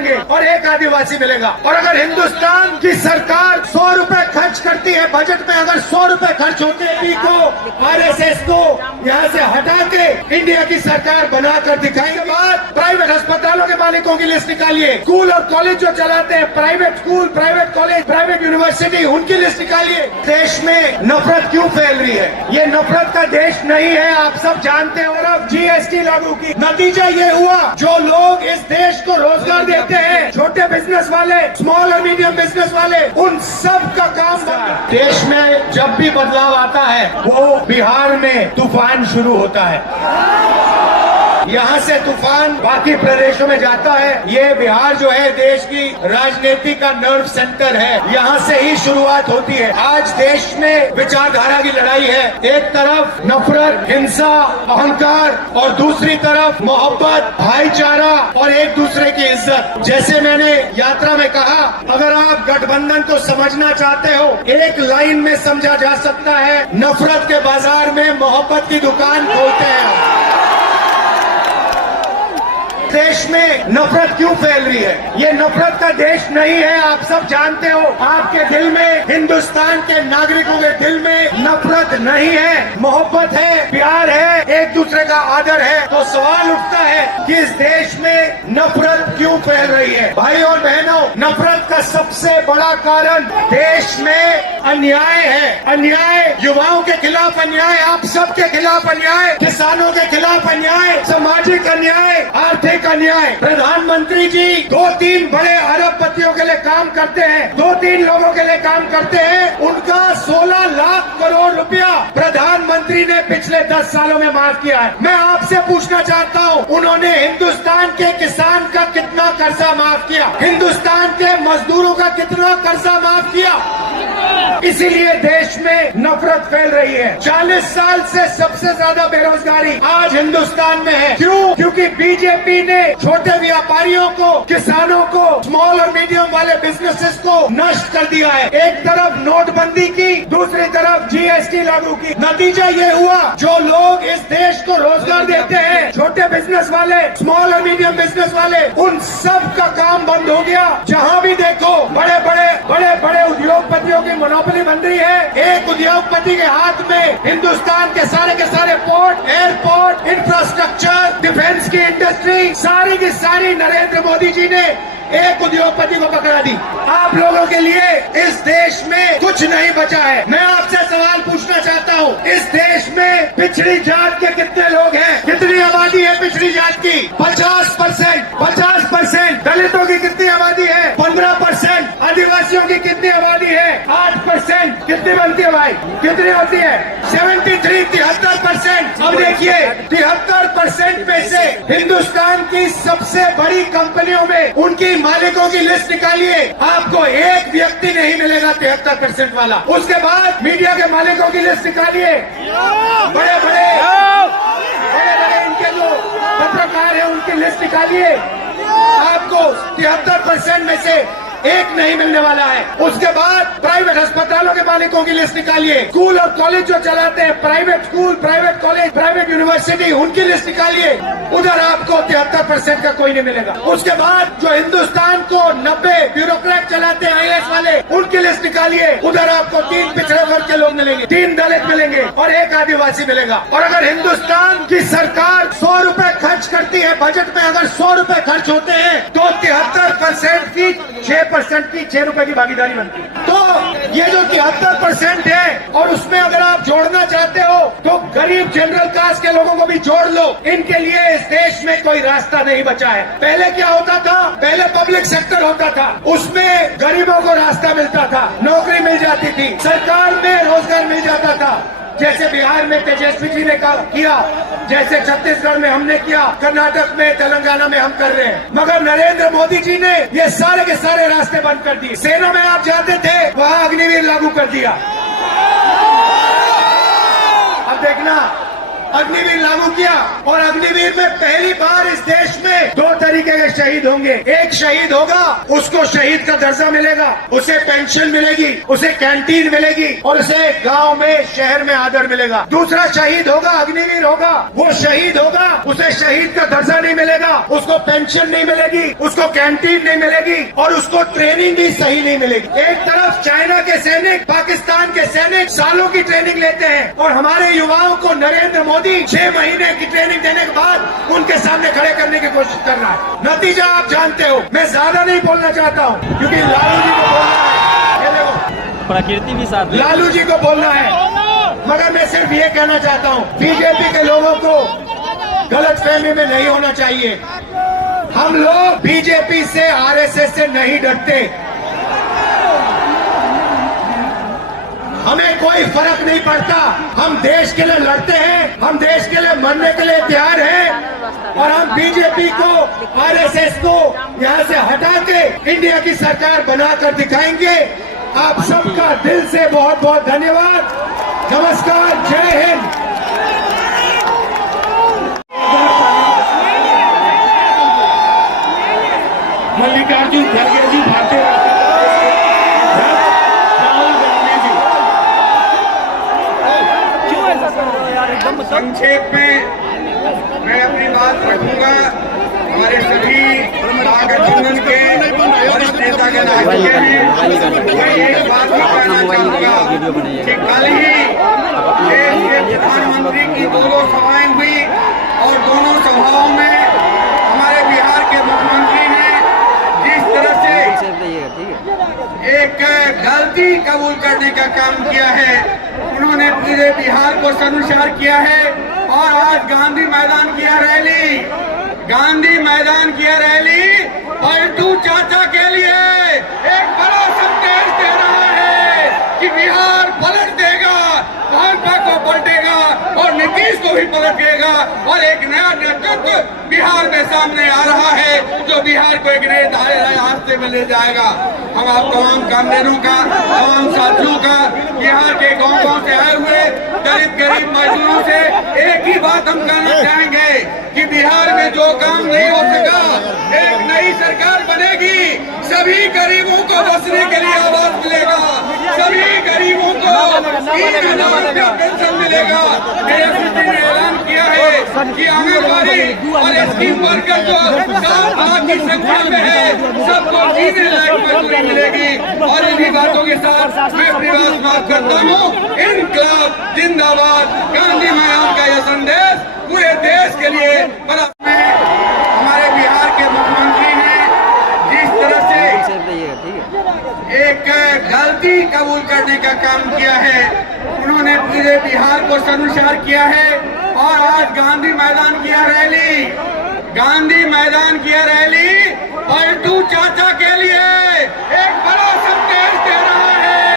मिलेंगे और एक आदिवासी मिलेगा। और अगर हिंदुस्तान की सरकार 100 रुपए खर्च करती है, बजट में अगर 100 रुपए खर्च होते हैं, पी को RSS को यहाँ से हटा के इंडिया की सरकार बनाकर दिखाएंगे। बाद प्राइवेट अस्पतालों के मालिकों की लिस्ट निकालिए, स्कूल और कॉलेज जो चलाते हैं, private school, private college, private university, उनकी लिस्ट निकालिए। देश में नफरत क्यों फैल रही है? ये नफरत का देश नहीं है, आप सब जानते हैं। और अब GST लागू की नतीजा ये हुआ, जो लोग इस देश को रोजगार देते हैं, छोटे बिजनेस वाले, स्मॉल और मीडियम बिजनेस वाले, उन सब का काम बंद। देश में जब भी बदलाव आता है वो बिहार में तूफान शुरू होता है, यहाँ से तूफान बाकी प्रदेशों में जाता है। ये बिहार जो है देश की राजनीति का नर्व सेंटर है, यहाँ से ही शुरुआत होती है। आज देश में विचारधारा की लड़ाई है, एक तरफ नफरत, हिंसा, अहंकार और दूसरी तरफ मोहब्बत, भाईचारा और एक दूसरे की इज्जत। जैसे मैंने यात्रा में कहा, अगर आप गठबंधन को समझना चाहते हो, एक लाइन में समझा जा सकता है, नफरत के बाजार में मोहब्बत की दुकान खोलते हैं। देश में नफरत क्यों फैल रही है? ये नफरत का देश नहीं है, आप सब जानते हो। आपके दिल में, हिंदुस्तान के नागरिकों के दिल में नफरत नहीं है, मोहब्बत है, प्यार है, एक दूसरे का आदर है। तो सवाल उठता है कि इस देश में नफरत क्यों फैल रही है? भाई और बहनों, नफरत का सबसे बड़ा कारण देश में अन्याय है। अन्याय, युवाओं के खिलाफ अन्याय, आप सबके खिलाफ अन्याय, किसानों के खिलाफ अन्याय, सामाजिक अन्याय, आर्थिक अन्याय। प्रधानमंत्री जी 2-3 बड़े अरबपतियों के लिए काम करते हैं, 2-3 लोगों के लिए काम करते हैं, उनका 16 लाख करोड़ रुपया प्रधानमंत्री ने पिछले 10 सालों में माफ किया है। मैं आपसे पूछना चाहता हूँ, उन्होंने हिंदुस्तान के किसान का कितना कर्जा माफ किया? हिंदुस्तान के मजदूरों का कितना कर्जा माफ किया? इसीलिए देश में नफरत फैल रही है। 40 साल से सबसे ज्यादा बेरोजगारी आज हिंदुस्तान में है। क्यों? क्योंकि बीजेपी ने छोटे व्यापारियों को, किसानों को, स्मॉल और मीडियम वाले बिजनेसेस को नष्ट कर दिया है। एक तरफ नोटबंदी की, दूसरी तरफ GST लागू की। नतीजा ये हुआ, जो लोग इस देश को रोजगार देते हैं, छोटे बिजनेस वाले, स्मॉल और मीडियम बिजनेस वाले, उन सब का काम बंद हो गया। जहाँ भी देखो बड़े बड़े उद्योगपतियों की मोनोपोली बन रही है। एक उद्योगपति के हाथ में हिंदुस्तान के सारे पोर्ट, एयरपोर्ट, इंफ्रास्ट्रक्चर, डिफेंस की इंडस्ट्री, सारी की सारी नरेंद्र मोदी जी ने एक उद्योगपति को पकड़ा दी। आप लोगों के लिए इस देश में कुछ नहीं बचा है। मैं आपसे सवाल पूछना चाहता हूँ, इस देश में पिछड़ी जात के कितने लोग हैं? कितनी आबादी है पिछड़ी जात की? 50%। 50%। दलितों की कितनी आबादी है? 15%। आदिवासियों की कितनी आबादी है? 8%। कितनी बनती है भाई? कितनी होती है? 73% अब देखिए, 73% में से हिंदुस्तान की सबसे बड़ी कंपनियों में उनकी मालिकों की लिस्ट निकालिए, आपको एक व्यक्ति नहीं मिलेगा 73% वाला। उसके बाद मीडिया के मालिकों की लिस्ट निकालिए, बड़े बड़े इनके जो पत्रकार हैं उनकी लिस्ट निकालिए, आपको 73% में से एक नहीं मिलने वाला है। उसके बाद प्राइवेट अस्पतालों के मालिकों की लिस्ट निकालिए, स्कूल और कॉलेज जो चलाते हैं, private school, private college, private university, उनकी लिस्ट निकालिए, उधर आपको 73% का कोई नहीं मिलेगा। उसके बाद जो हिंदुस्तान को 90 ब्यूरोक्रेट चलाते हैं, IAS वाले, उनकी लिस्ट निकालिए, उधर आपको 3 पिछड़े वर्ग के लोग मिलेंगे, 3 दलित मिलेंगे और एक आदिवासी मिलेगा। और अगर हिंदुस्तान की सरकार 100 रुपए खर्च करती है, बजट में अगर 100 रुपए खर्च होते हैं, तो 73% की 6% की 6 रुपए की भागीदारी बनती है। तो ये जो 73% है, और उसमें अगर आप जोड़ना चाहते हो तो गरीब जनरल कास्ट के लोगों को भी जोड़ लो। इनके लिए इस देश में कोई रास्ता नहीं बचा है। पहले क्या होता था? पहले पब्लिक सेक्टर होता था, उसमें गरीबों को रास्ता मिलता था, नौकरी मिल जाती थी, सरकार में रोजगार मिल जाता था। जैसे बिहार में तेजस्वी जी ने किया, जैसे छत्तीसगढ़ में हमने किया, कर्नाटक में, तेलंगाना में हम कर रहे हैं। मगर नरेंद्र मोदी जी ने ये सारे के सारे रास्ते बंद कर दिए। सेना में आप जाते थे, वहां अग्निवीर लागू कर दिया। अब देखना, अग्निवीर लागू किया और अग्निवीर में पहली बार इस देश में 2 तरीके के शहीद होंगे। एक शहीद होगा, उसको शहीद का दर्जा मिलेगा, उसे पेंशन मिलेगी, उसे कैंटीन मिलेगी और उसे गांव में शहर में आदर मिलेगा। दूसरा शहीद होगा, अग्निवीर होगा, वो शहीद होगा, उसे शहीद का दर्जा नहीं मिलेगा, उसको पेंशन नहीं मिलेगी, उसको कैंटीन नहीं मिलेगी और उसको ट्रेनिंग भी सही नहीं मिलेगी। एक तरफ चाइना के सैनिक, पाकिस्तान के सैनिक सालों की ट्रेनिंग लेते हैं और हमारे युवाओं को नरेंद्र मोदी 6 महीने की ट्रेनिंग देने के बाद उनके सामने खड़े करने की कोशिश कर रहा है। नतीजा आप जानते हो। मैं ज्यादा नहीं बोलना चाहता हूँ क्योंकि लालू जी को बोलना है, ये देखो प्रकृति भी साथ, लालू जी को बोलना है, मगर मैं सिर्फ ये कहना चाहता हूँ बीजेपी के लोगों को गलतफहमी में नहीं होना चाहिए। हम लोग बीजेपी से, आरएसएस से नहीं डरते। हमें कोई फर्क नहीं पड़ता। हम देश के लिए लड़ते हैं, हम देश के लिए मरने के लिए तैयार हैं और हम बीजेपी को, आरएसएस को यहाँ से हटा के इंडिया की सरकार बनाकर दिखाएंगे। आप सबका दिल से बहुत बहुत धन्यवाद। नमस्कार, जय हिंद। मल्लिकार्जुन खड़गे जी, भारतीय संक्षेप में मैं अपनी बात रखूंगा। हमारे सभी गठबंधन के वरिष्ठ नेता के नायक हैं। मैं एक बात भी कहना चाहूंगा कि कल ही देश के प्रधानमंत्री की 2 सभाएं हुई और दोनों सभाओं में हमारे बिहार के मुख्यमंत्री ने जिस तरह से एक गलती कबूल करने का काम किया है, उन्होंने पूरे बिहार को शर्मसार किया है और आज गांधी मैदान किया रैली पलटू चाचा के लिए एक बड़ा संदेश दे रहा है कि बिहार पलट देगा, भाजपा को पलटेगा और नीतीश को भी पलटेगा और एक नया नेतृत्व बिहार में सामने आ रहा है जो बिहार को एक नए रास्ते में ले जाएगा। हम आप तमाम कामगारों का, तमाम साथियों का, बिहार के गांव-गांव से आए हुए गरीब मजदूरों से एक ही बात हम कहना चाहेंगे कि बिहार में जो काम नहीं हो सका, एक नई सरकार बनेगी, सभी गरीबों को बसने के लिए आवास मिलेगा, सभी गरीबों को 3,000 रुपया पेंशन मिलेगा। मुख्यमंत्री ने ऐलान किया है कि आंगनबाड़ी और स्कीम वर्कर जो 7 लाख की संख्या में है, सबको 3 लाख मजदूरी मिलेगी। और इन्हीं बातों के साथ मैं अपनी बात समाप्त करता हूँ। इनकलाब जिंदाबाद, गांधी मैदान का यह संदेश पूरे देश के लिए बड़ा। हमारे बिहार के मुख्यमंत्री ने जिस तरह से एक गलती कबूल करने का काम किया है, उन्होंने पूरे बिहार को शर्मसार किया है और आज गांधी मैदान किया रैली पलटू